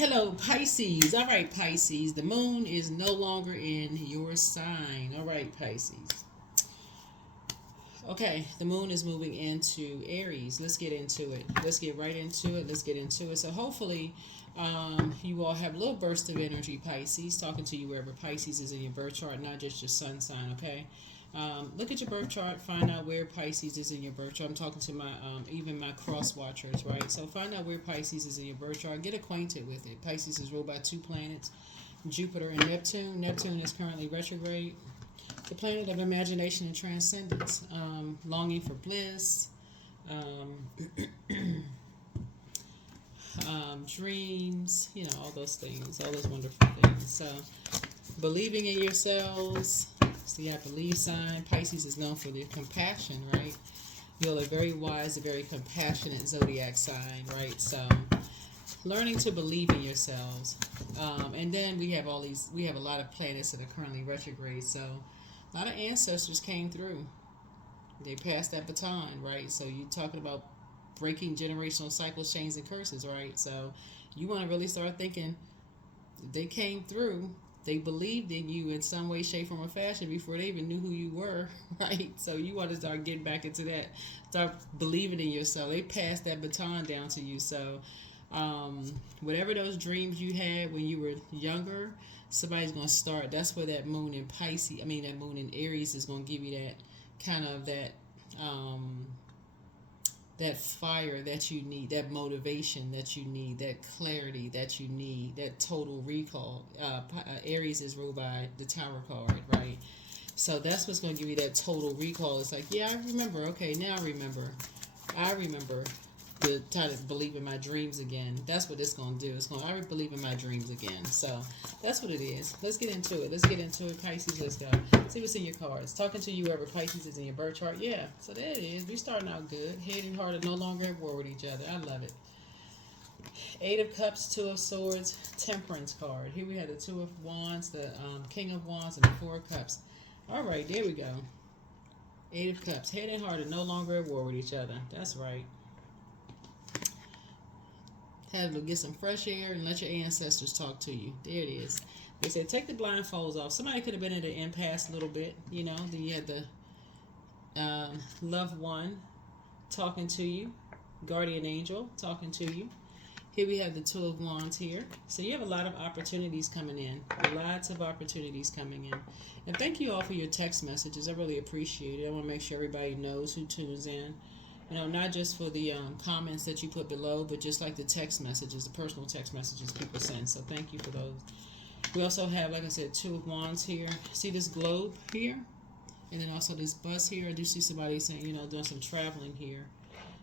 Hello, Pisces. All right, Pisces. The moon is no longer in your sign. All right, Pisces. Okay, the moon is moving into Aries. Let's get into it. Let's get right into it. Let's get into it. So hopefully, you all have a little burst of energy, Pisces. Talking to you wherever Pisces is in your birth chart, not just your sun sign. Okay. Look at your birth chart. Find out where Pisces is in your birth chart. I'm talking to my even my cross watchers, right? So find out where Pisces is in your birth chart. Get acquainted with it. Pisces is ruled by two planets, Jupiter and Neptune. Neptune is currently retrograde, the planet of imagination and transcendence, longing for bliss, um, dreams, all those things, all those wonderful things. So, believing in yourselves. So, you have believe sign. Pisces is known for their compassion, right? You're a very wise, a very compassionate zodiac sign, right? So, learning to believe in yourselves. And then we have a lot of planets that are currently retrograde. So, a lot of ancestors came through. They passed that baton, right? So you're talking about breaking generational cycles, chains, and curses, right? So you want to really start thinking they came through. They believed in you in some way, shape, form, or fashion before they even knew who you were, right? So you want to start getting back into that. Start believing in yourself. They passed that baton down to you. So whatever those dreams you had when you were younger, somebody's going to start. That's where that moon in Pisces, that moon in Aries is going to give you that kind of um, that fire that you need, that motivation that you need, that clarity that you need, that total recall. Aries is ruled by the Tower card, right? So that's what's going to give you that total recall. It's like, yeah, I remember. Okay, now I remember. I remember to try to believe in my dreams again. That's what it's going to do. I believe in my dreams again. So that's what it is. Let's get into it. Pisces. Let's go. See what's in your cards. Talking to you whoever Pisces is in your birth chart. Yeah. So there it is. We're starting out good. Head and heart are no longer at war with each other. I love it. Eight of Cups, Two of Swords, Temperance card. Here we have the Two of Wands, the King of Wands, and the Four of Cups. All right. There we go. Eight of Cups. Head and heart are no longer at war with each other. That's right. Have to get some fresh air and let your ancestors talk to you. There it is. They said take the blindfolds off. Somebody could have been at an impasse a little bit, Then you had the loved one talking to you, guardian angel talking to you. Here we have the Two of Wands here. So you have a lot of opportunities coming in. Lots of opportunities coming in. And thank you all for your text messages. I really appreciate it. I want to make sure everybody knows who tunes in. Not just for the comments that you put below, but just like the text messages, the personal text messages people send. So thank you for those. We also have, like I said, Two of Wands here. See this globe here? And then also this bus here. I do see somebody saying, doing some traveling here.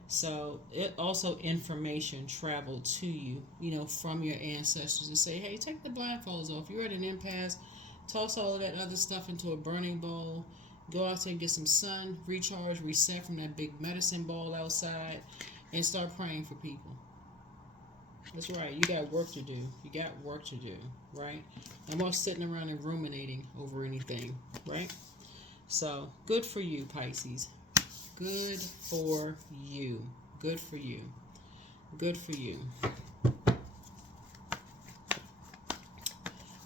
So it also information traveled to you, from your ancestors to say, hey, take the blindfolds off. You're at an impasse. Toss all of that other stuff into a burning bowl. Go out there and get some sun, recharge, reset from that big medicine ball outside, and start praying for people. That's right. You got work to do. Right? I'm not sitting around and ruminating over anything, right? So, good for you, Pisces. Good for you. Good for you. Good for you.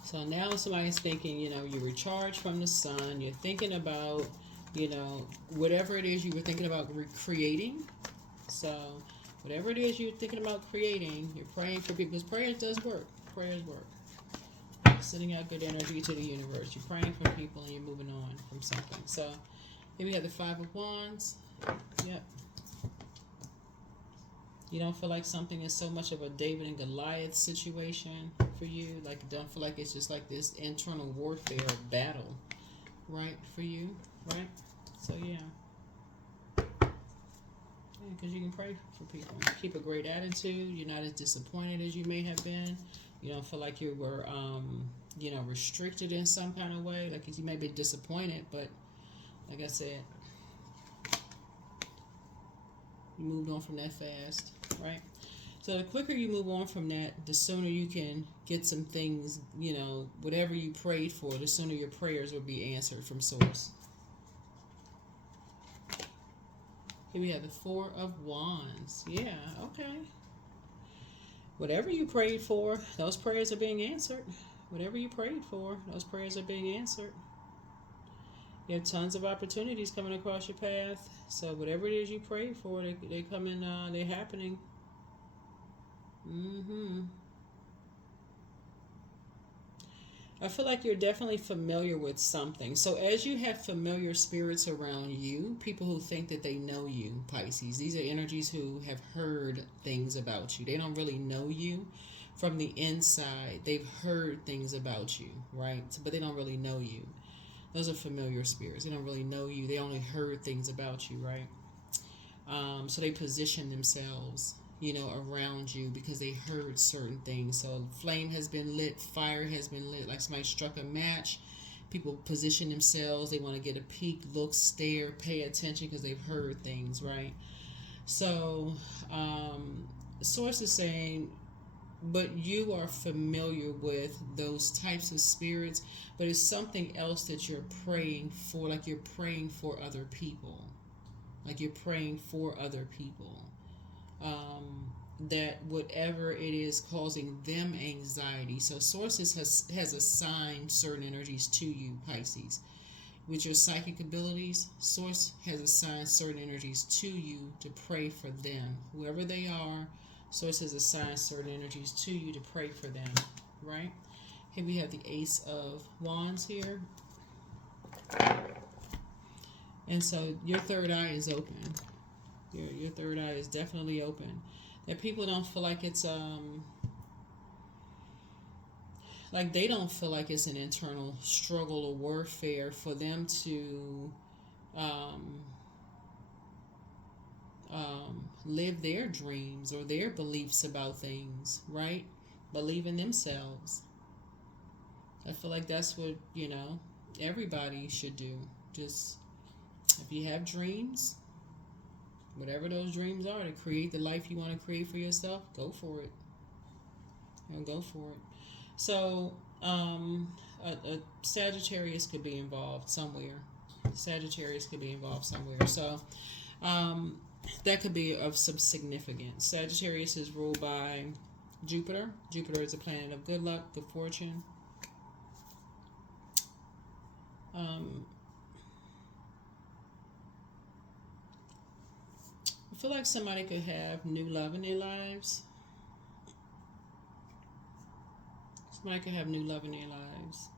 So now somebody's thinking, you recharge from the sun. You're thinking about, whatever it is you were thinking about creating. So whatever it is you're thinking about creating, you're praying for people. Because prayer does work. Prayers work. Sending out good energy to the universe. You're praying for people and you're moving on from something. So here we have the Five of Wands. Yep. You don't feel like something is so much of a David and Goliath situation for you. Like, you don't feel like it's just like this internal warfare battle, right, for you, right? So, yeah. Because you can pray for people. Keep a great attitude. You're not as disappointed as you may have been. You don't feel like you were, restricted in some kind of way. Like, you may be disappointed, but like I said, you moved on from that fast, right? So the quicker you move on from that, the sooner you can get some things, whatever you prayed for, the sooner your prayers will be answered from source. Here we have the Four of Wands. Yeah, okay. Whatever you prayed for, those prayers are being answered. Whatever you prayed for, those prayers are being answered. You have tons of opportunities coming across your path. So whatever it is you prayed for, they come in, they're happening. I feel like you're definitely familiar with something. So as you have familiar spirits around you, people who think that they know you, Pisces, these are energies who have heard things about you. They don't really know you from the inside. They've heard things about you, right? But they don't really know you. Those are familiar spirits. They don't really know you. They only heard things about you, right? So they position themselves, around you because they heard certain things. So flame has been lit, fire has been lit, like somebody struck a match. People position themselves. They want to get a peek, look, stare, pay attention because they've heard things, right? So, source is saying, but you are familiar with those types of spirits, but it's something else that you're praying for, like you're praying for other people. Like you're praying for other people. That whatever it is causing them anxiety. So Sources has assigned certain energies to you, Pisces. With your psychic abilities, Source has assigned certain energies to you to pray for them. Whoever they are, Source has assigned certain energies to you to pray for them, right? Here we have the Ace of Wands here. And so your third eye is open. Your third eye is definitely open. That people don't feel like it's like they don't feel like it's an internal struggle or warfare for them to live their dreams or their beliefs about things, right? Believe in themselves. I feel like that's what, everybody should do. Just, if you have dreams, whatever those dreams are, to create the life you want to create for yourself, go for it. Go for it. So, a Sagittarius could be involved somewhere. Sagittarius could be involved somewhere. So, that could be of some significance. Sagittarius is ruled by Jupiter. Jupiter is a planet of good luck, good fortune. I feel like somebody could have new love in their lives. Somebody could have new love in their lives.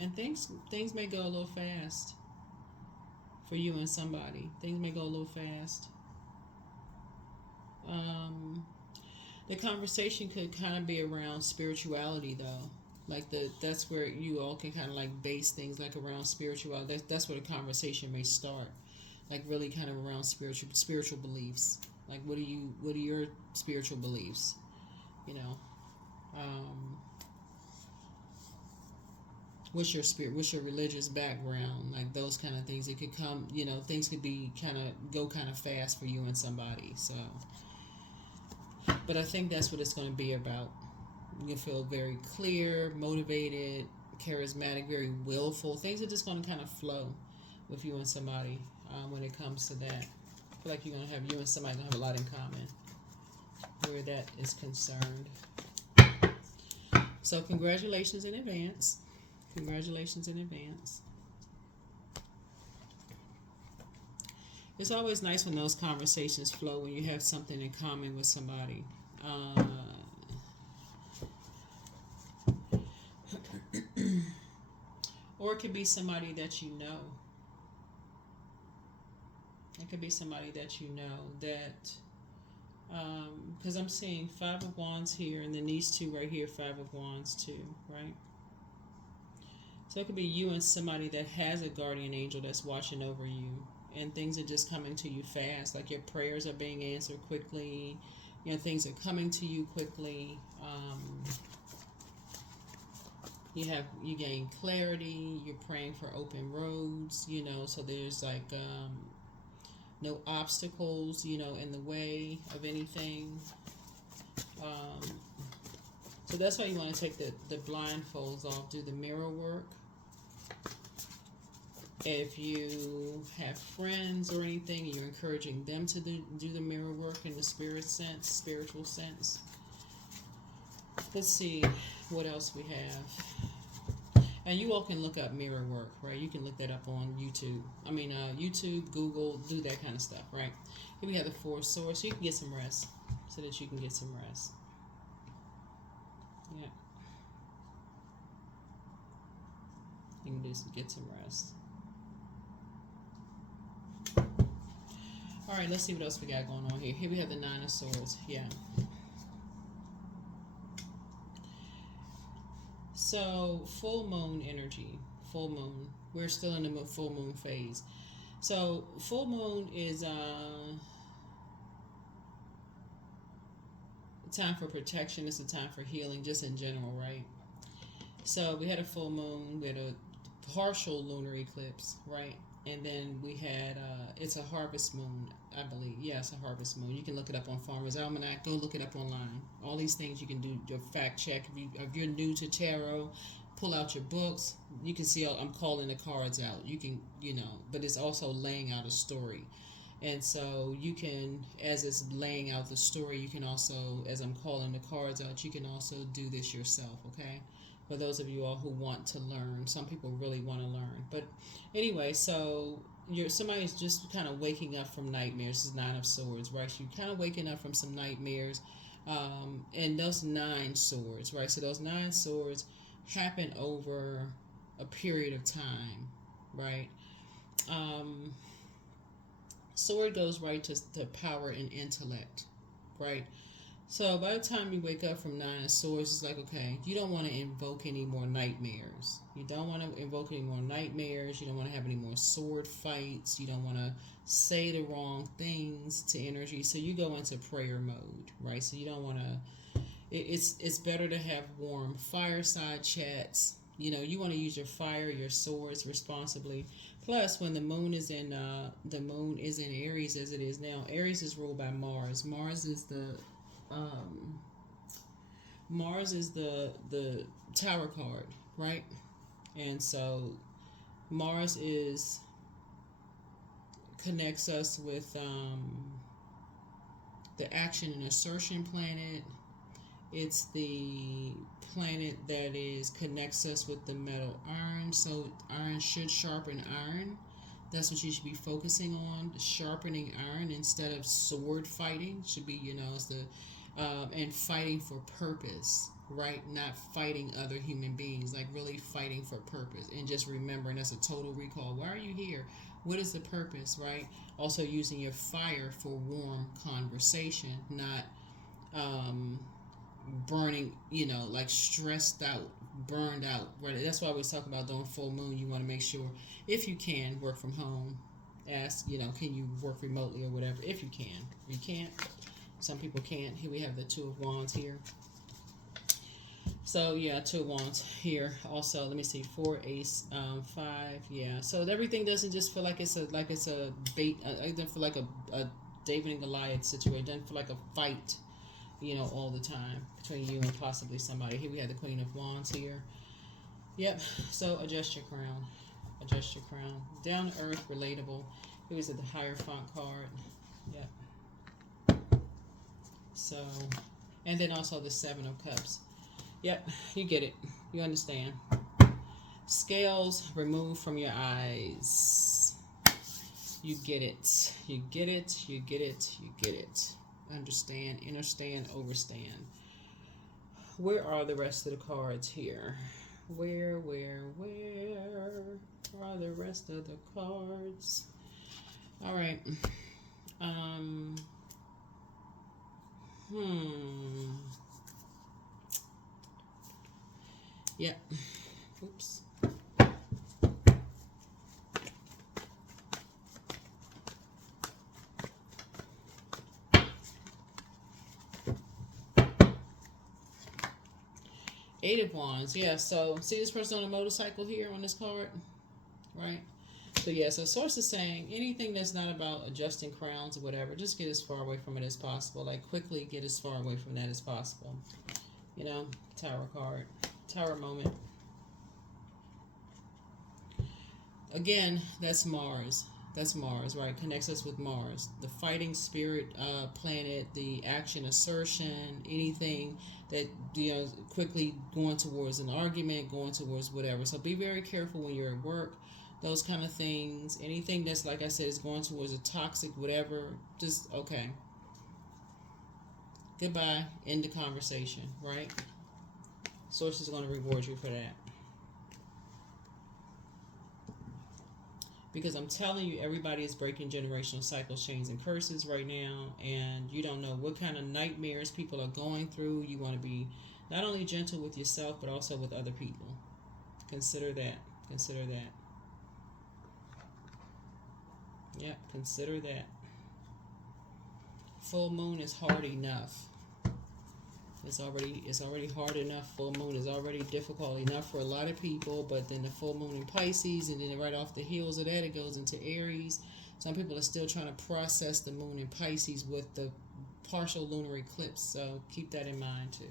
And things may go a little fast for you and somebody. Things may go a little fast. The conversation could kind of be around spirituality, though. Like that's where you all can kind of like base things like around spirituality. That's where the conversation may start. Like really kind of around spiritual beliefs. Like what are your spiritual beliefs? What's your religious background? Like those kind of things. It could come, things could be go kind of fast for you and somebody. So, but I think that's what it's going to be about. You feel very clear, motivated, charismatic, very willful. Things are just going to kind of flow with you and somebody when it comes to that. I feel like you and somebody going to have a lot in common where that is concerned. So congratulations in advance. Congratulations in advance. It's always nice when those conversations flow, when you have something in common with somebody. Or it could be somebody that you know. It could be somebody that you know that, because I'm seeing 5 of Wands here, and then these two right here, 5 of Wands too, right? So it could be you and somebody that has a guardian angel that's watching over you, and things are just coming to you fast. Like your prayers are being answered quickly. Things are coming to you quickly. You gain clarity. You're praying for open roads. So there's like no obstacles, in the way of anything. So that's why you want to take the blindfolds off, do the mirror work. If you have friends or anything, you're encouraging them to do the mirror work in the spiritual sense. Let's see what else we have. And you all can look up mirror work, right? You can look that up on YouTube. YouTube, Google, do that kind of stuff, right? Here we have the Four of Swords, so you can get some rest, so that you can get some rest. Yeah. You can get some rest. All right, let's see what else we got going on here. Here we have the Nine of Swords. Yeah. So, full moon energy. Full moon. We're still in the full moon phase. So, full moon is a time for protection. It's a time for healing, just in general, right? So, we had a full moon. We had a partial lunar eclipse, right? And then we had, it's a harvest moon, I believe. Yeah, it's a harvest moon. You can look it up on Farmer's Almanac. Go look it up online. All these things you can do your fact check. If you're new to tarot, pull out your books. You can see I'm calling the cards out. You can, but it's also laying out a story. And so you can, as it's laying out the story, you can also, as I'm calling the cards out, you can also do this yourself, okay? For those of you all who want to learn. Some people really want to learn. But anyway, so somebody's just kind of waking up from nightmares. This is Nine of Swords, right? You're kind of waking up from some nightmares. And those 9 swords, right? So those 9 swords happen over a period of time, right? Sword goes right to power and intellect, right? So by the time you wake up from 9 of Swords, it's like, okay, you don't want to invoke any more nightmares. You don't want to invoke any more nightmares. You don't want to have any more sword fights. You don't want to say the wrong things to energy. So you go into prayer mode, right? So you don't want to, it's better to have warm fireside chats. You want to use your fire, your swords responsibly. Plus, when the moon is in Aries, as it is now, Aries is ruled by Mars. Mars is the Tower card, right? And so Mars connects us with the action and assertion planet. It's the planet that connects us with the metal iron. So iron should sharpen iron. That's what you should be focusing on, sharpening iron instead of sword fighting. Should be, it's the and fighting for purpose, right? Not fighting other human beings, like really fighting for purpose. And just remembering that's a total recall. Why are you here? What is the purpose, right? Also using your fire for warm conversation, not burning, like stressed out, burned out, right? That's why we talk about doing full moon. You want to make sure, if you can, work from home. Ask, can you work remotely or whatever? If you can. You can't. Some people can't. Here we have the Two of Wands here. So yeah, Two of Wands here. Also, let me see, 4, Ace, 5. Yeah. So everything doesn't just feel like it's a bait. It doesn't feel like a David and Goliath situation. It doesn't feel like a fight, all the time between you and possibly somebody. Here we have the Queen of Wands here. Yep. So adjust your crown. Adjust your crown. Down to earth, relatable. Here is the Hierophant card. Yep. So, and then also the Seven of Cups. Yep, you get it. You understand. Scales removed from your eyes. You get it. You get it. You get it. You get it. Understand, understand, overstand. Where are the rest of the cards here? Where are the rest of the cards? All right. Yep. Oops. Eight of Wands. Yeah, so see this person on a motorcycle here on this card? Right? So yeah, so Source is saying anything that's not about adjusting crowns or whatever, just get as far away from it as possible. Like quickly get as far away from that as possible. Tower card. Tower moment. again, that's Mars. That's Mars, right? Connects us with Mars, the fighting spirit planet, the action assertion, anything that, quickly going towards an argument, going towards whatever. So be very careful when you're at work. Those kind of things, anything that's, like I said, is going towards a toxic whatever. Just okay. Goodbye. End the conversation. Right? Source is going to reward you for that. Because I'm telling you, everybody is breaking generational cycles, chains, and curses right now, and you don't know what kind of nightmares people are going through. You want to be not only gentle with yourself, but also with other people. Consider that. Consider that. Yep, consider that. Full moon is hard enough. It's already hard enough. Full moon is already difficult enough for a lot of people, but then the full moon in Pisces, and then right off the heels of that, it goes into Aries. Some people are still trying to process the moon in Pisces with the partial lunar eclipse, so keep that in mind too.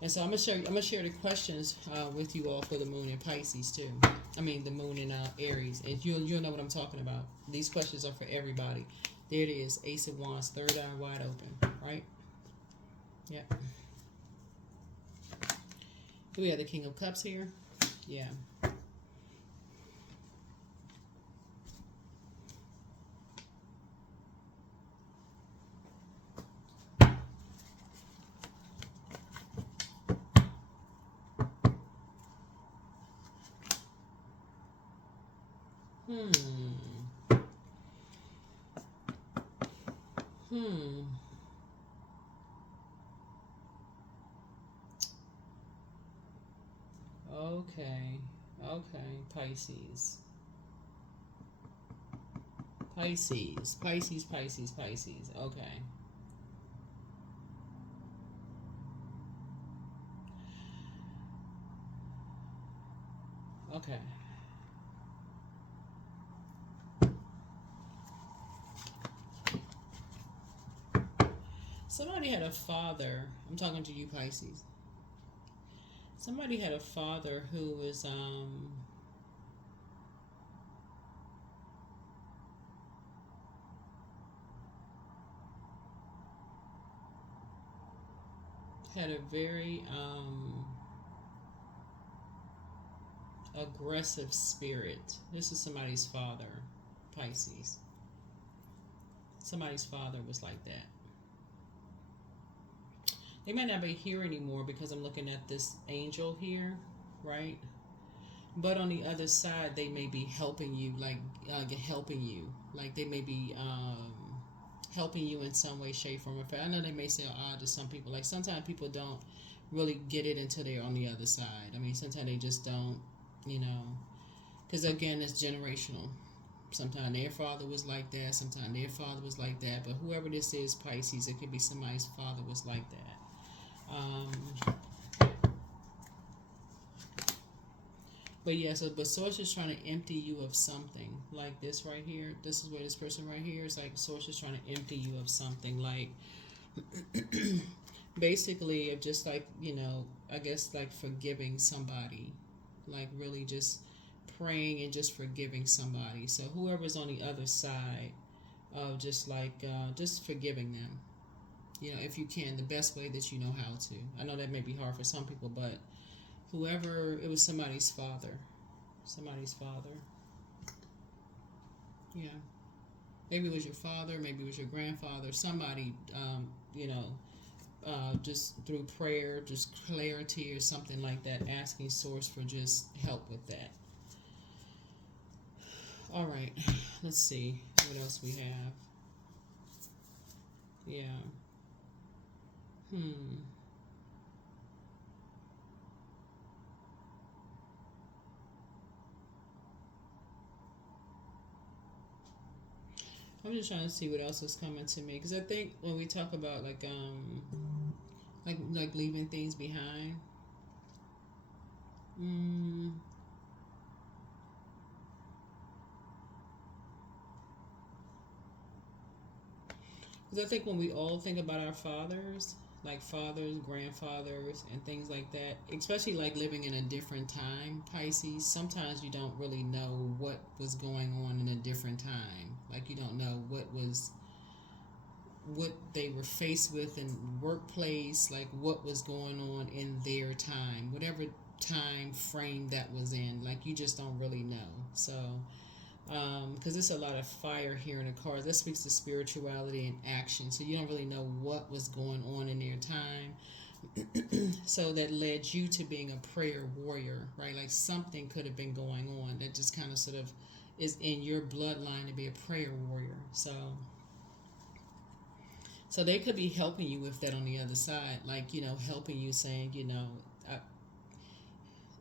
And so I'm gonna share the questions with you all for the moon in Pisces too. I mean the moon in Aries, and you'll know what I'm talking about. These questions are for everybody. There it is, Ace of Wands, third eye wide open, right? Yep. Do we have the King of Cups here? Yeah. Okay, Pisces. Pisces. Okay. Okay. Somebody had a father. I'm talking to you, Pisces. Somebody had a father who was had a very aggressive spirit. This is somebody's father, Pisces. Somebody's father was like that. They might not be here anymore because I'm looking at this angel here, right? But on the other side, they may be helping you, like helping you, like they may be helping you in some way, shape, form, or fashion. I know they may say odd to some people. Like sometimes people don't really get it until they're on the other side. I mean, sometimes they just don't, because again, it's generational. Sometimes their father was like that. Sometimes their father was like that. But whoever this is, Pisces, it could be somebody's father was like that. But yeah, but Source is trying to empty you of something like this right here. This is where this person right here is like Source is trying to empty you of something like basically just like, I guess like forgiving somebody, like really just praying and just forgiving somebody. So whoever's on the other side of just like just forgiving them, if you can, the best way that you know how to. I know that may be hard for some people, but whoever, it was somebody's father. Yeah. Maybe it was your father, maybe it was your grandfather, somebody, just through prayer, just clarity or something like that, asking Source for just help with that. All right, let's see what else we have. Yeah. I'm just trying to see what else is coming to me, because I think when we talk about like leaving things behind, because I think when we all think about our fathers, like fathers, grandfathers, and things like that. Especially like living in a different time, Pisces. Sometimes you don't really know what was going on in a different time. Like you don't know what they were faced with in workplace, like what was going on in their time, whatever time frame that was in. Like you just don't really know. So because there's a lot of fire here in the cards. That speaks to spirituality and action. So you don't really know what was going on in their time. So that led you to being a prayer warrior, right? Like something could have been going on that just kind of sort of is in your bloodline to be a prayer warrior. So they could be helping you with that on the other side, like helping you, saying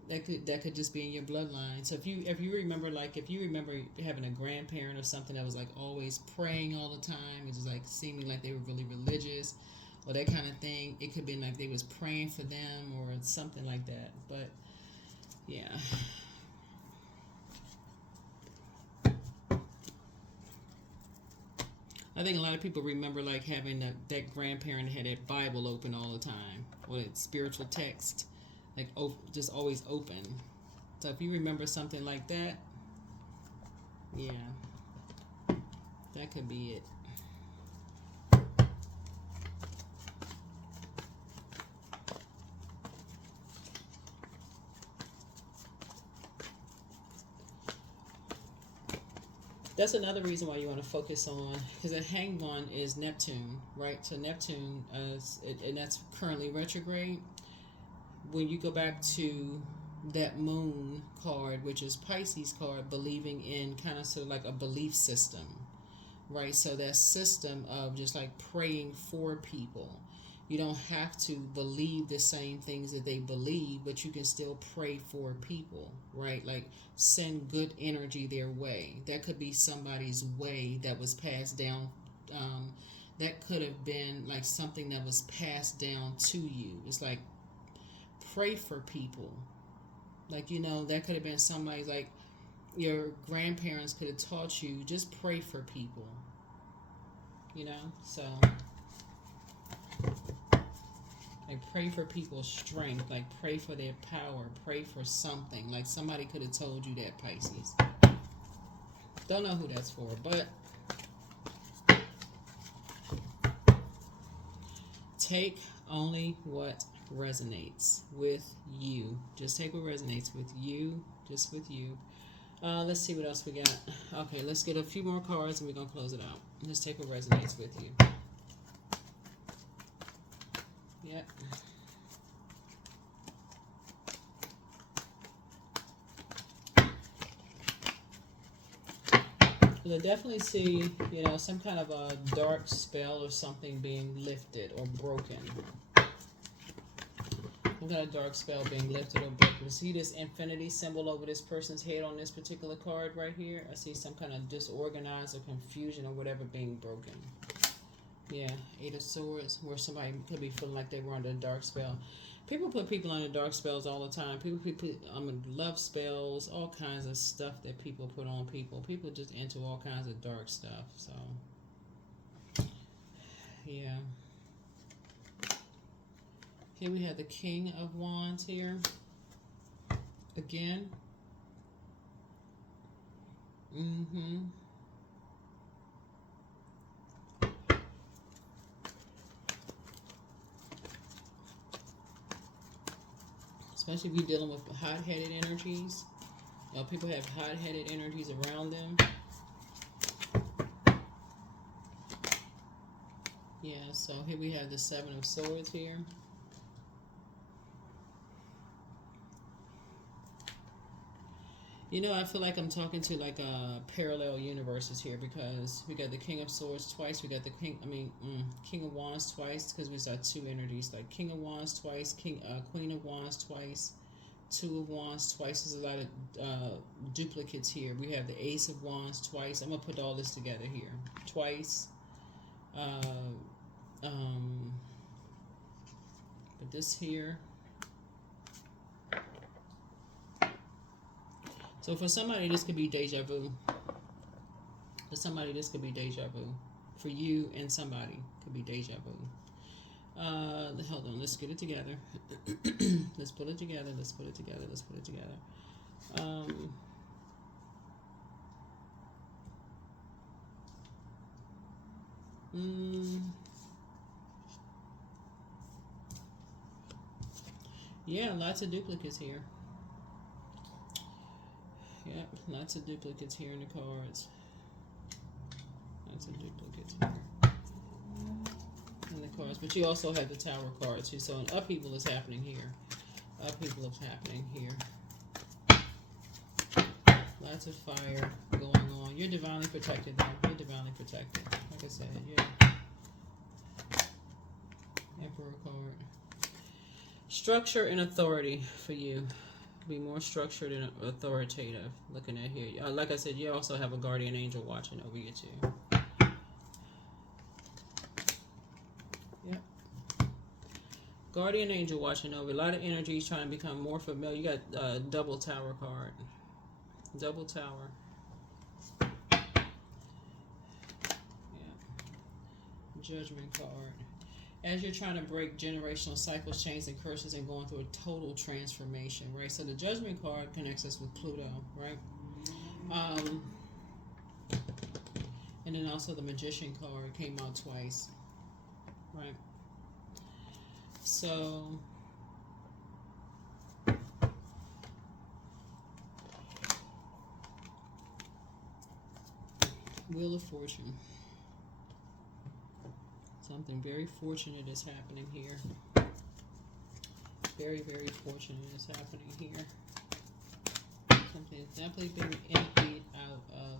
that could just be in your bloodline. So if you remember, like if you remember having a grandparent or something that was like always praying all the time, it just like seeming like they were really religious or that kind of thing, it could be like they was praying for them or something like that. But yeah. I think a lot of people remember like having that grandparent had that Bible open all the time, or that spiritual text, like just always open. So if you remember something like that, yeah, that could be it. That's another reason why you want to focus on, because the hanged one is Neptune, right? So Neptune, and that's currently retrograde. When you go back to that moon card, which is Pisces card, believing in kind of sort of like a belief system, right? So that system of just like praying for people. You don't have to believe the same things that they believe, but you can still pray for people, right? Like send good energy their way. That could be somebody's way that was passed down. That could have been like something that was passed down to you. It's like pray for people. Like, that could have been somebody, like your grandparents could have taught you, just pray for people. So like pray for people's strength, like pray for their power, pray for something. Like somebody could have told you that, Pisces. Don't know who that's for, but take only what resonates with you. Just take what resonates with you, just with you. Let's see what else we got. Okay, let's get a few more cards and we're going to close it out. Just take what resonates with you. Yep. I definitely see, some kind of a dark spell or something being lifted or broken. Some kind of dark spell being lifted or broken. See this infinity symbol over this person's head on this particular card right here? I see some kind of disorganized or confusion or whatever being broken. Yeah, Eight of Swords, where somebody could be feeling like they were under a dark spell. People put people under dark spells all the time. People put love spells, all kinds of stuff that people put on people. People just into all kinds of dark stuff. So, yeah. Here we have the King of Wands here. Again. Especially if you're dealing with hot-headed energies. People have hot-headed energies around them. Yeah, so here we have the Seven of Swords here. I feel like I'm talking to like parallel universes here, because we got the King of Swords twice. We got the King of Wands twice, because we saw two energies, like King of Wands twice, Queen of Wands twice, Two of Wands twice. There's a lot of duplicates here. We have the Ace of Wands twice. I'm gonna put all this together here twice. But this here. So for somebody, this could be deja vu. For somebody, this could be deja vu. For you and somebody, could be deja vu. Hold on, let's get it together. Let's put it together. Let's put it together. Let's put it together. Um, mm, yeah, lots of duplicates here. Yep, lots of duplicates here in the cards. Lots of duplicates here in the cards. But you also have the Tower card too. So an upheaval is happening here. Upheaval is happening here. Lots of fire going on. You're divinely protected though. You're divinely protected. Like I said, yeah. Emperor card. Structure and authority for you. Be more structured and authoritative. Looking at here. Like I said, you also have a guardian angel watching over you too. Yep. Guardian angel watching over. A lot of energy is trying to become more familiar. You got double tower card. Double tower. Yeah. Judgment card. As you're trying to break generational cycles, chains, and curses and going through a total transformation, right? So the Judgment card connects us with Pluto, right? And then also the Magician card came out twice, right? So Wheel of Fortune. Something very fortunate is happening here. Very, very fortunate is happening here. Something is definitely being emptied out of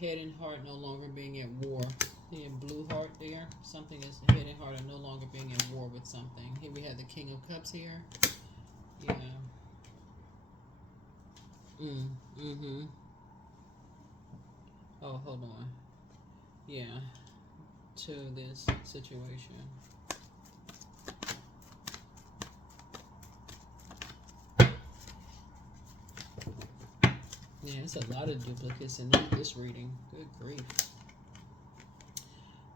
head and heart no longer being at war. See a blue heart there? Something is head and heart are no longer being at war with something. Here we have the King of Cups here. Yeah. Mm-hmm. Oh, hold on. Yeah. To this situation. Yeah, it's a lot of duplicates in this reading. Good grief.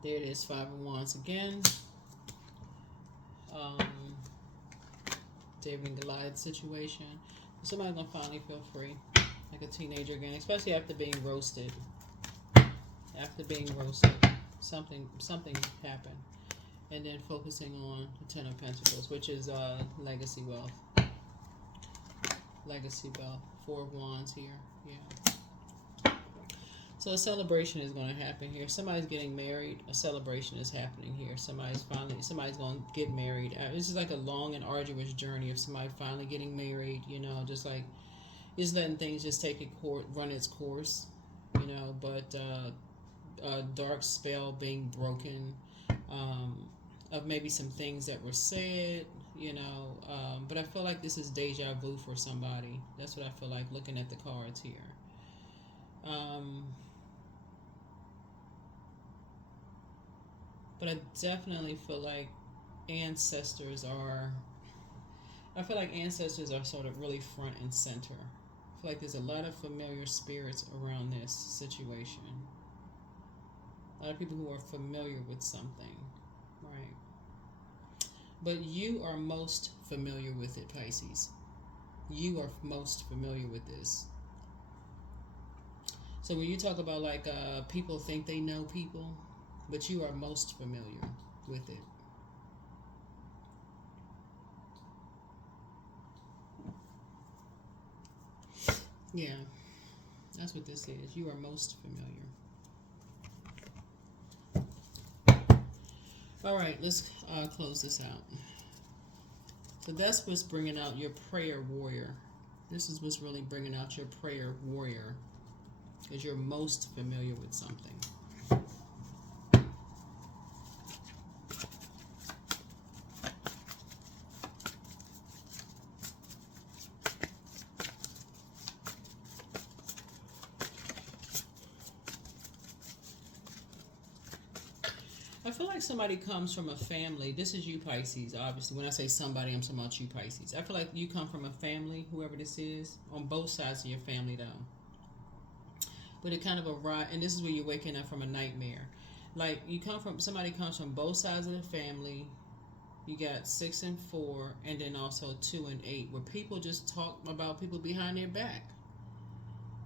There it is, Five of Wands again. David and Goliath situation. Somebody's gonna finally feel free, like a teenager again, especially after being roasted. After being roasted, something happened, and then focusing on the Ten of Pentacles, which is legacy wealth. Legacy wealth. Four of Wands here. Yeah. So a celebration is going to happen here. Somebody's getting married. A celebration is happening here. Somebody's going to get married. This is like a long and arduous journey of somebody finally getting married. You know, just like just letting things just run its course. You know, but a dark spell being broken of maybe some things that were said. You know, but I feel like this is deja vu for somebody. That's what I feel like looking at the cards here. But I definitely feel like ancestors are sort of really front and center. I feel like there's a lot of familiar spirits around this situation. A lot of people who are familiar with something, right? But you are most familiar with it, Pisces. You are most familiar with this. So when you talk about like people think they know people, but you are most familiar with it. Yeah, that's what this is. You are most familiar. All right, let's close this out. So that's what's bringing out your prayer warrior. This is what's really bringing out your prayer warrior, because you're most familiar with something. I feel like somebody comes from a family. This is you, Pisces. Obviously, when I say somebody, I'm talking about you, Pisces. I feel like you come from a family, whoever this is, on both sides of your family, though. But it kind of arrives, and this is where you're waking up from a nightmare. Like somebody comes from both sides of the family. You got 6 and 4, and then also 2 and 8, where people just talk about people behind their back.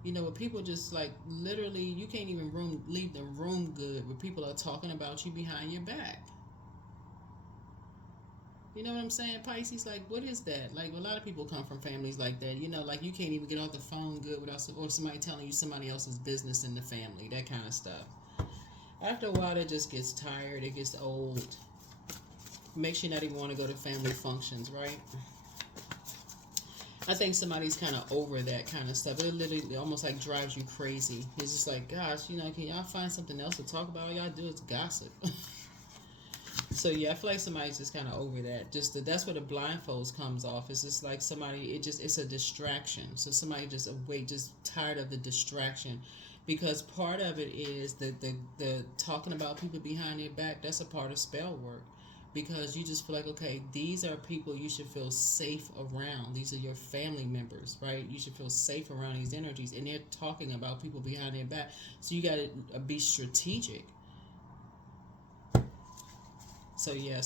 You know, where people just like literally, you can't even leave the room good, where people are talking about you behind your back. You know what I'm saying, Pisces? Like, what is that? Like, a lot of people come from families like that. You know, like you can't even get off the phone good without, or somebody telling you somebody else's business in the family, that kind of stuff. After a while, it just gets tired. It gets old. Makes you not even want to go to family functions, right? I think somebody's kind of over that kind of stuff. It literally almost like drives you crazy. It's just like, gosh, you know, can y'all find something else to talk about? All y'all do is gossip. So yeah, I feel like somebody's just kind of over that. That's where the blindfolds comes off. It's just like somebody. It's a distraction. So somebody just tired of the distraction, because part of it is the talking about people behind their back. That's a part of spell work, because you just feel like, okay, these are people you should feel safe around. These are your family members, right? You should feel safe around these energies, and they're talking about people behind their back. So you got to be strategic. So yeah,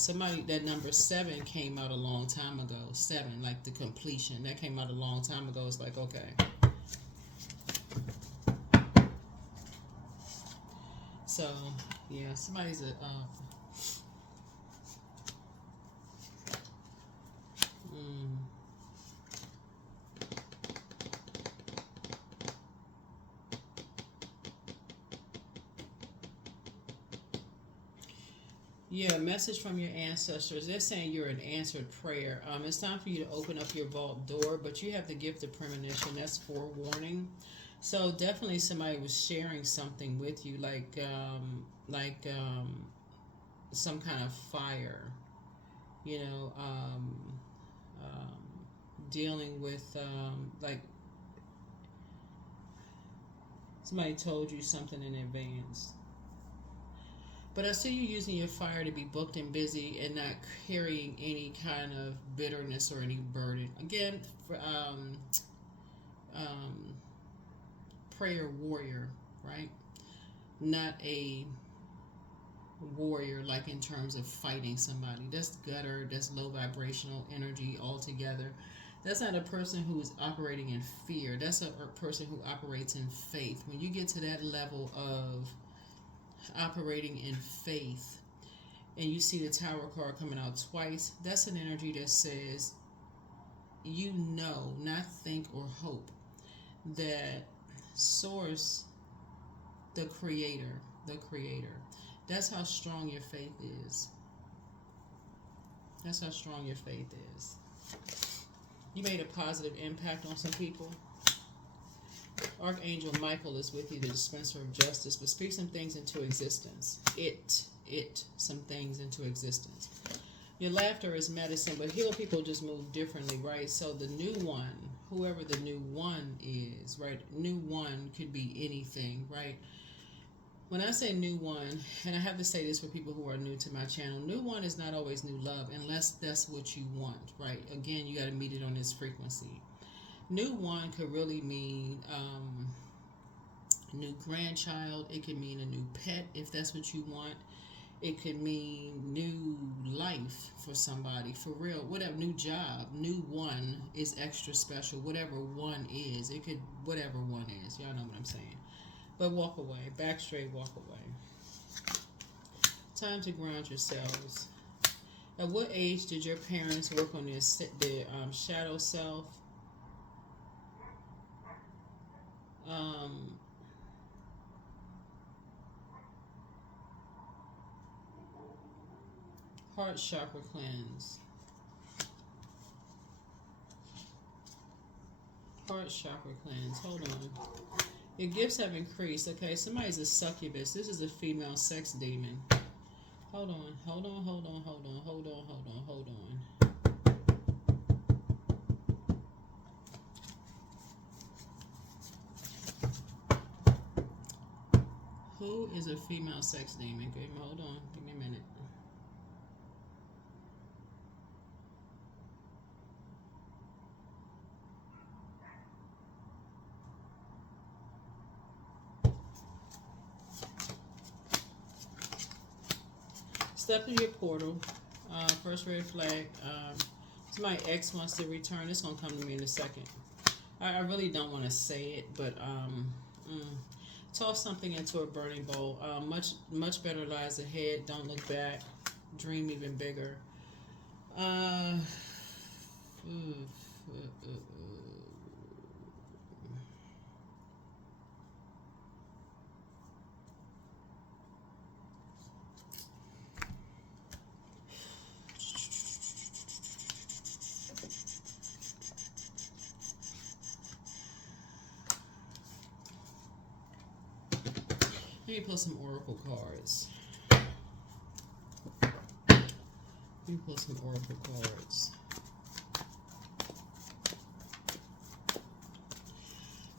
that number 7 came out a long time ago. 7, like the completion, that came out a long time ago. It's like, okay. So yeah, somebody's yeah, message from your ancestors. They're saying you're an answered prayer. It's time for you to open up your vault door, but you have the gift of premonition. That's forewarning. So definitely somebody was sharing something with you, like some kind of fire. You know, dealing with like somebody told you something in advance. But I see you using your fire to be booked and busy and not carrying any kind of bitterness or any burden. Again, for prayer warrior, right? Not a warrior like in terms of fighting somebody. That's gutter, that's low vibrational energy altogether. That's not a person who is operating in fear. That's a person who operates in faith. When you get to that level of operating in faith, and you see the Tower card coming out twice, that's an energy that says, you know, not think or hope, that source, the creator, that's how strong your faith is. That's how strong your faith is. You made a positive impact on some people. Archangel Michael is with you, the dispenser of justice, but speak some things into existence. Some things into existence. Your laughter is medicine, but heal people just move differently, right? So the new one, whoever the new one is, right? New one could be anything, right? When I say new one, and I have to say this for people who are new to my channel, new one is not always new love, unless that's what you want, right? Again, you got to meet it on this frequency. New one could really mean new grandchild. It could mean a new pet, if that's what you want. It could mean new life for somebody, for real. Whatever, new job. New one is extra special. Whatever one is, it could, whatever one is. Y'all know what I'm saying. But walk away. Back straight, walk away. Time to ground yourselves. At what age did your parents work on their shadow self? Heart chakra cleanse. Heart chakra cleanse. Hold on. Your gifts have increased. Okay, somebody's a succubus. This is a female sex demon. Hold on. Who is a female sex demon? Hold on. Give me a minute. step in your portal. First red flag. My ex wants to return. It's gonna come to me in a second. I really don't want to say it, but toss something into a burning bowl. Much better lies ahead. Don't look back. Dream even bigger. Let me pull some oracle cards.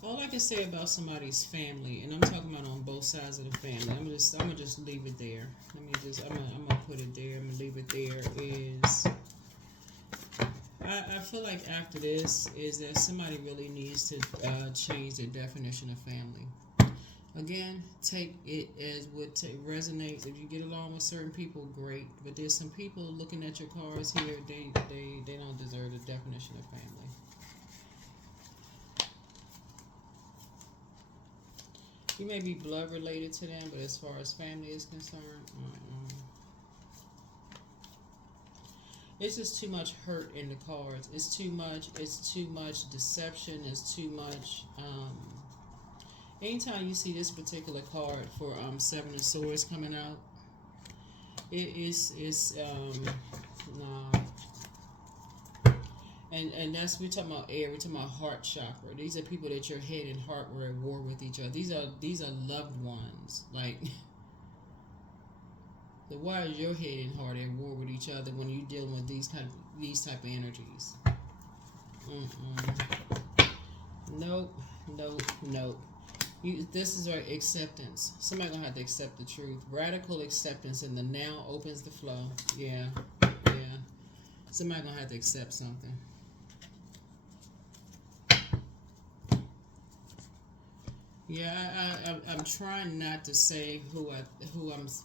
All I can say about somebody's family, and I'm talking about on both sides of the family. I'm gonna just leave it there. I'm gonna put it there. I'm gonna leave it there. Is I feel like after this is that somebody really needs to change their definition of family. Again, take it as what resonates. If you get along with certain people, great. But there's some people looking at your cards here. They don't deserve the definition of family. You may be blood related to them, but as far as family is concerned, it's just too much hurt in the cards. It's too much deception. It's too much. Anytime you see this particular card for Seven of Swords coming out, it's nah. And that's, we're talking about air. We're talking about heart chakra. These are people that your head and heart were at war with each other. These are loved ones. Like, so why is your head and heart at war with each other when you're dealing with these type of energies? Nope. This is our acceptance. Somebody gonna have to accept the truth. Radical acceptance, and the now opens the flow. Yeah. Somebody gonna have to accept something. Yeah, I'm trying not to say who is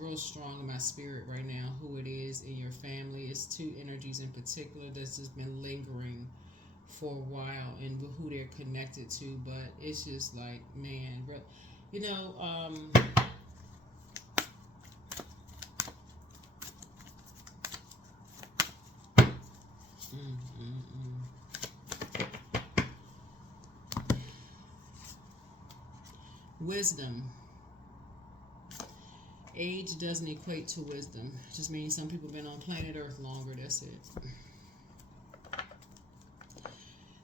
real strong in my spirit right now. Who it is in your family? It's two energies in particular that's just been lingering for a while, and who they're connected to. But it's just like, man, you know. Wisdom. Age doesn't equate to wisdom. It just means some people have been on planet Earth longer. That's it.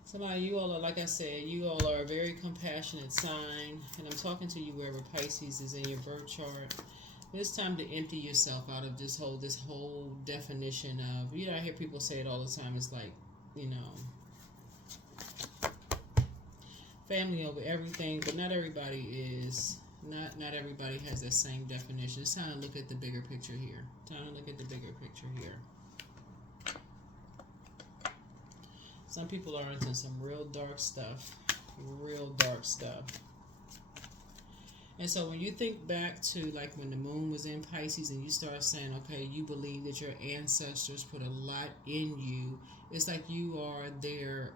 Somebody, you all are, like I said, you all are a very compassionate sign. And I'm talking to you wherever Pisces is in your birth chart. It's time to empty yourself out of this whole definition of, I hear people say it all the time. It's like, family over everything, but not everybody is. Not everybody has that same definition. It's time to look at the bigger picture here. Some people are into some real dark stuff. And so when you think back to like when the moon was in Pisces and you start saying, okay, you believe that your ancestors put a lot in you, it's like you are their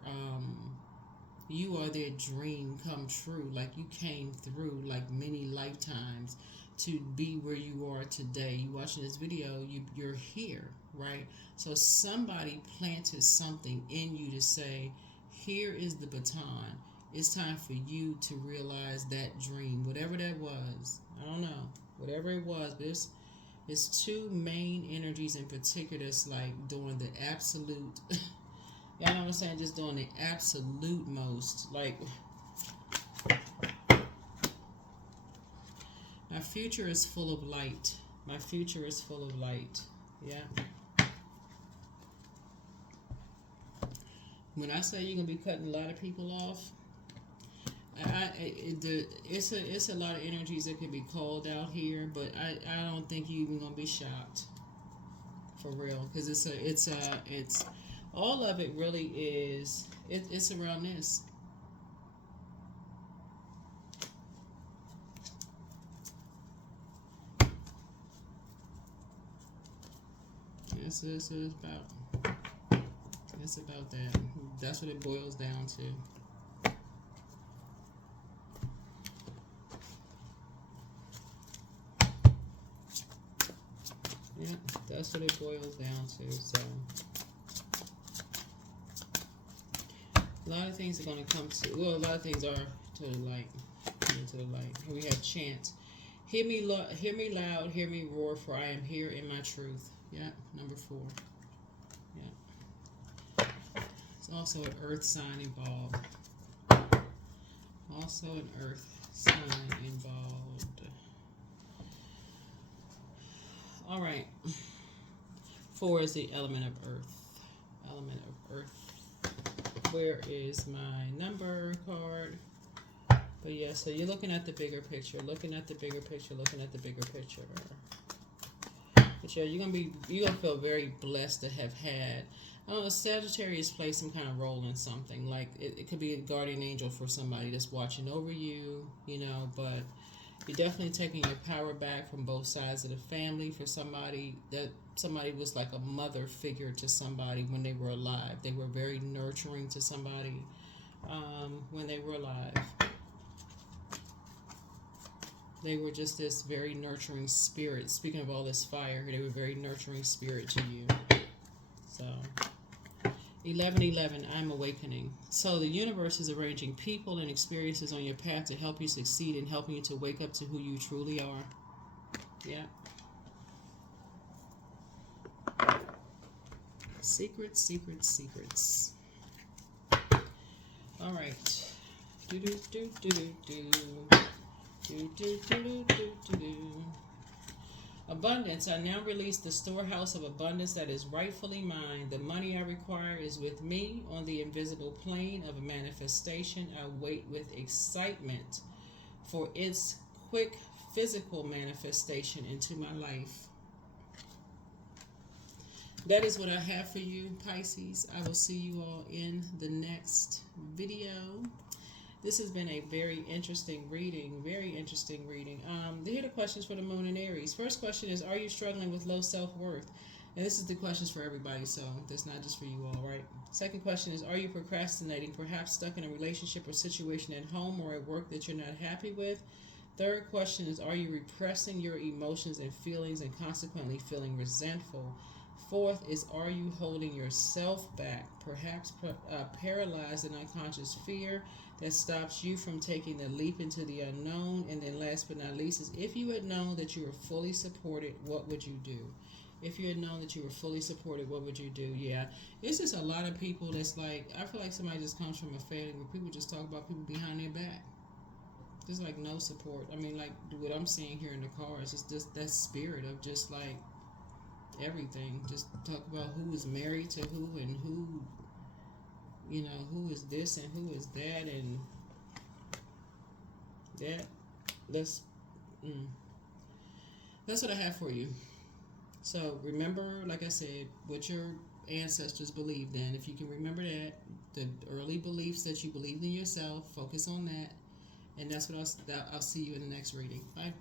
dream come true. Like you came through like many lifetimes to be where you are today. You watching this video, you're here, right? So somebody planted something in you to say, here is the baton. It's time for you to realize that dream, whatever that was. I don't know, whatever it was, but it's two main energies in particular that's like doing the absolute y'all know what I'm saying? Just doing the absolute most. Like, my future is full of light. Yeah. When I say you're gonna be cutting a lot of people off, it's a lot of energies that could be called out here, but I don't think you're even gonna be shocked, for real, because it's all of it really is. It's around this. It's about that. That's what it boils down to. Yeah, that's what it boils down to. So a lot of things are going to come to, well, a lot of things are to the light. To the light. Here we have chant. Hear me loud, hear me roar, for I am here in my truth. Yeah, number 4. Yeah. It's also an earth sign involved. Also an earth sign involved. All right. 4 is the element of earth. Element of earth. Where is my number card? But yeah, so you're looking at the bigger picture, looking at the bigger picture. But yeah, you're gonna feel very blessed to have had. I don't know, Sagittarius plays some kind of role in something. Like it could be a guardian angel for somebody that's watching over you, you know, but you're definitely taking your power back from both sides of the family. For somebody was like a mother figure to somebody when they were alive. They were very nurturing to somebody when they were alive. They were just this very nurturing spirit. Speaking of all this fire, they were very nurturing spirit to you. So 11:11, I'm awakening. So the universe is arranging people and experiences on your path to help you succeed and helping you to wake up to who you truly are. Yeah. Secrets, secrets, secrets. All right. Do do do do do do. Abundance. I now release the storehouse of abundance that is rightfully mine. The money I require is with me on the invisible plane of manifestation. I wait with excitement for its quick physical manifestation into my life. That is what I have for you, Pisces. I will see you all in the next video. This has been a very interesting reading. Here are the questions for the moon in Aries. First question is, are you struggling with low self-worth? And this is the questions for everybody, so that's not just for you all, right? Second question is, are you procrastinating, perhaps stuck in a relationship or situation at home or at work that you're not happy with? Third question is, are you repressing your emotions and feelings and consequently feeling resentful? Fourth is, are you holding yourself back, perhaps paralyzed in unconscious fear that stops you from taking the leap into the unknown? And then last but not least is, if you had known that you were fully supported, what would you do? If you had known that you were fully supported, what would you do? Yeah, it's just a lot of people that's like, I feel like somebody just comes from a family where people just talk about people behind their back. There's like no support. I mean, like what I'm seeing here in the cars is just that spirit of just like everything. Just talk about who is married to who and who, you know, who is this and who is that, and that's what I have for you. So remember, like I said, what your ancestors believed in. If you can remember that, the early beliefs that you believed in yourself, focus on that, and that's what I'll see you in the next reading. Bye.